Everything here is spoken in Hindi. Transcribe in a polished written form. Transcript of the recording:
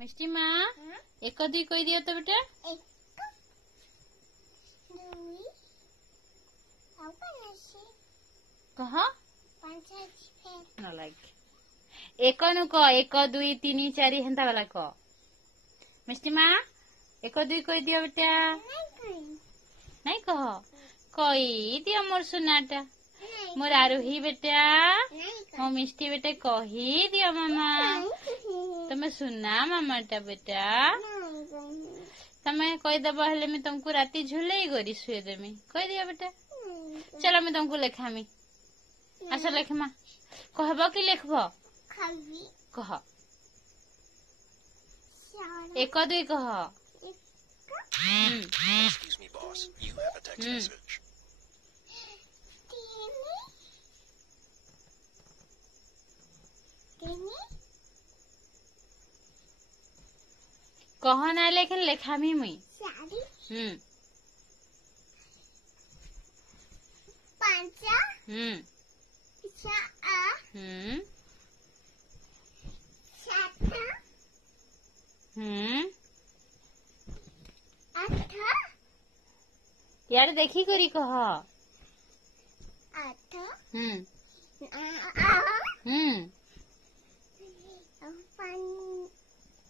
मिष्टी माँ एक दुई कही दियो तो बेटा। कह एक नु कह एक दुई तीन चार हेन्ता वाला कह। मिष्टी माँ एक दुई कही दियो बेटा। नहीं कह कही दियो मोर सुनाटा मोर आरोही बेटा मो मिष्टी बेटा कही दियो मामा तमे सुना मामाटा बेटा तमे कहीदेव हेले मैं तुमको राती झुले गरी शुएदेमी कही दियो बेटा। चलो मैं तुमको लेखामी आस लेखमा कहब कि लेखब कह एक दुई कह। Excuse me, boss. You have a text message. कह ना लेकिन लेखामी मुई। पंचा यार देखी करी कह। 8